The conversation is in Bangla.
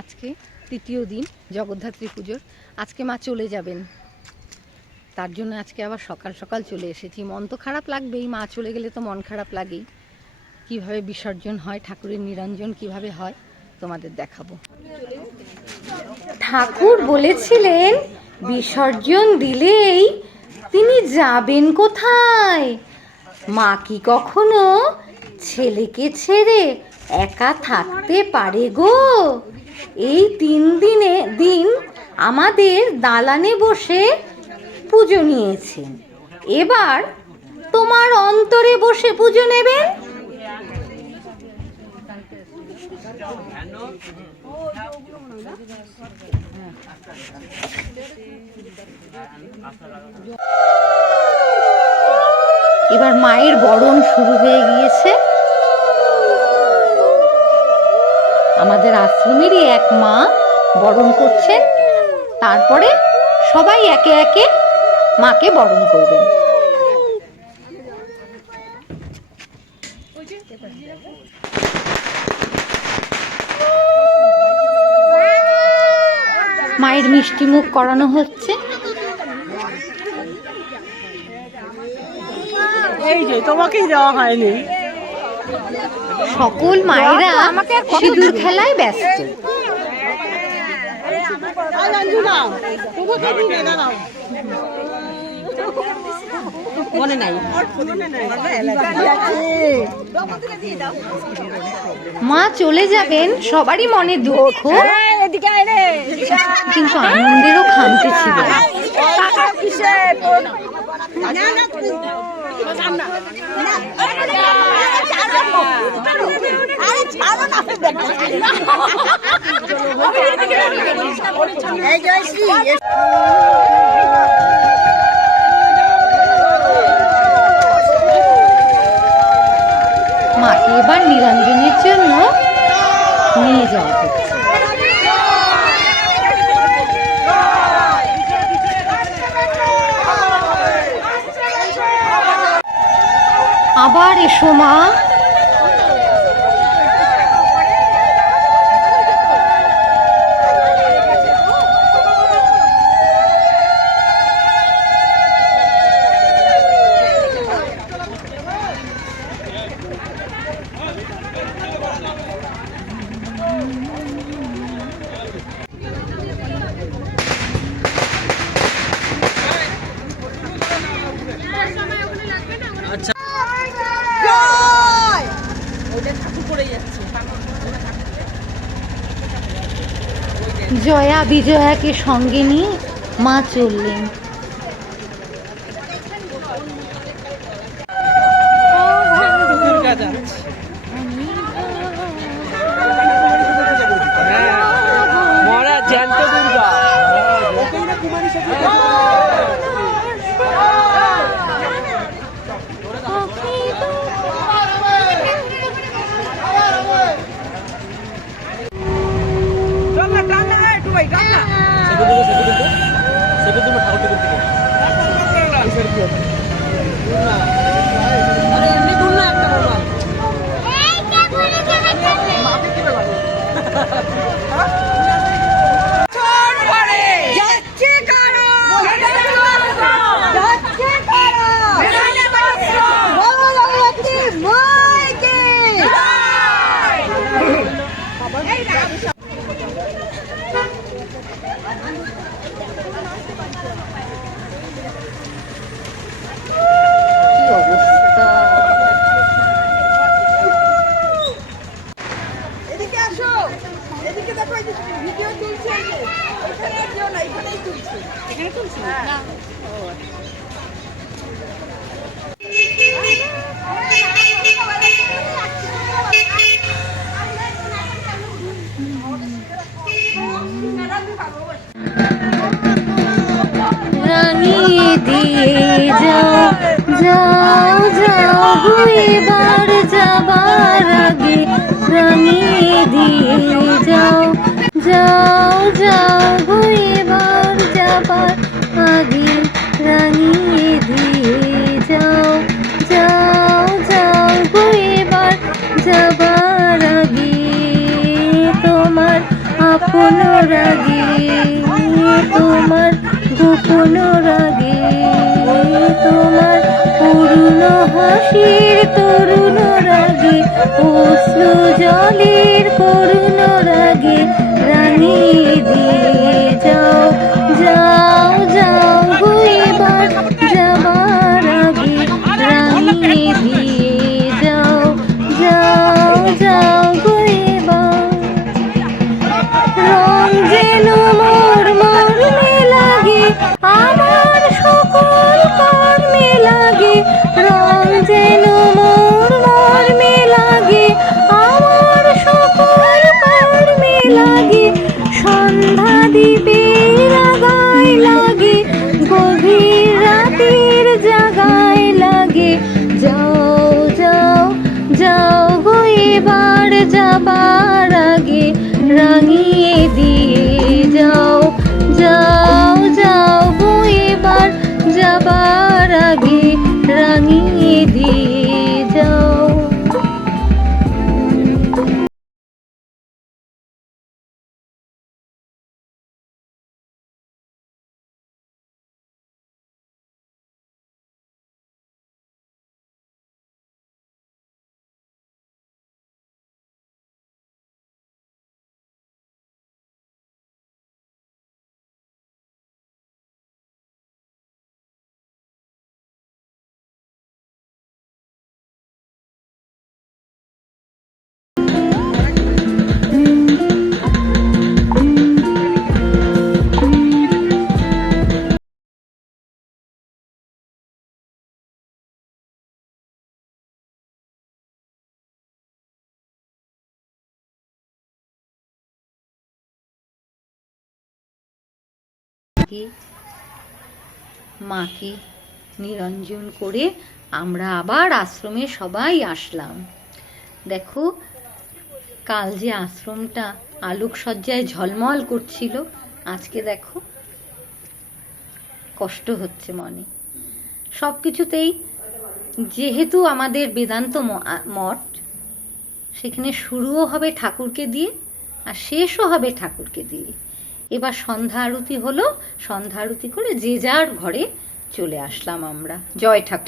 আজকে তৃতীয় দিন জগদ্ধাত্রী পুজোর। আজকে মা চলে যাবেন, তার জন্য আজকে আবার সকাল সকাল চলে এসেছি। মন তো খারাপ লাগবেই, মা চলে গেলে তো মন খারাপ লাগেই। কিভাবে বিসর্জন হয়, ঠাকুরের নিরঞ্জন কিভাবে হয় তোমাদের দেখাবো। ঠাকুর বলেছিলেন বিসর্জন দিলেই তিনি যাবেন কোথায়? মা কি কখনো ছেলেকে ছেড়ে একা থাকতে পারে গো? এই 3 দিন আমাদের দালানে বসে পুজো নিয়েছেন, এবার তোমার অন্তরে বসে পুজো নেবেন। এবার মায়ের বরণ শুরু হয়ে গিয়েছে। আমাদের আশ্রমেরই এক মা বরণ করছেন, তারপরে সবাই একে একে মাকে বরণ করবেন। মায়ের মিষ্টি মুখ করানো হচ্ছে। এই যে তোমাকেই দেওয়া হয়নি। সকল মায়েরা সিঁদুর খেলায় ব্যস্ত। মনে নাই, মা চলে যাবেন, সবারই মনে দুঃখ, কিন্তু আনন্দেরও খামতি ছিল। মাকে এবার নিরঞ্জনের জন্য নিয়ে যাওয়া হচ্ছে। আবার এসো মা। জয়া বিজয়াকে সঙ্গে নিয়ে মা চললেন। রাঙিয়ে দিয়ে যাও যাও যাও এবার যাবার আগে, রাঙিয়ে দিয়ে যাও যাও যাও এবার যাবার আগে, রাঙিয়ে দিয়ে যাও যাও যাও এবার যাবার আগে, তোমার আপন রাগে, তোমার গোপন রাগে, তোমার করুণ হাসির তরুণ রাগে, অশ্রু জলের করুণ রাগে রাঙিয়ে দিয়ে যাও, যাও যাও গো এবার যাবার আগে রাঙিয়ে দিয়ে যাও, যাও যাও গো এবার। রং যেন মোর মর্মে লাগে, আমার সকল কর্মে লাগে, রং যেন মোর মর্মে লাগে, আমার সকল কর্মে লাগে, সন্ধ্যা দ্বীপের আগায় লাগে, গভীর রাতের জাগায় লাগে, যাও যাও যাও গো এবার যাবার আগে রাঙিয়ে দিয়ে যাও, যাও যাও গো এবার যাবার আগে রাঙিয়ে দিয়ে যাও। মাকে নিরঞ্জন করে আমরা আবার আশ্রমে সবাই আসলাম। দেখো কাল যে আশ্রমটা আলোকসজ্জায় ঝলমল করছিল, আজকে দেখো কষ্ট হচ্ছে মনে। সব কিছুতেই যেহেতু আমাদের বেদান্ত মঠ, সেখানে শুরুও হবে ঠাকুরকে দিয়ে আর শেষও হবে ঠাকুরকে দিয়ে। এবার সন্ধ্যা আরতি হলো, সন্ধ্যা আরতি করে যে যার ঘরে চলে আসলাম আমরা। জয় ঠাকুর।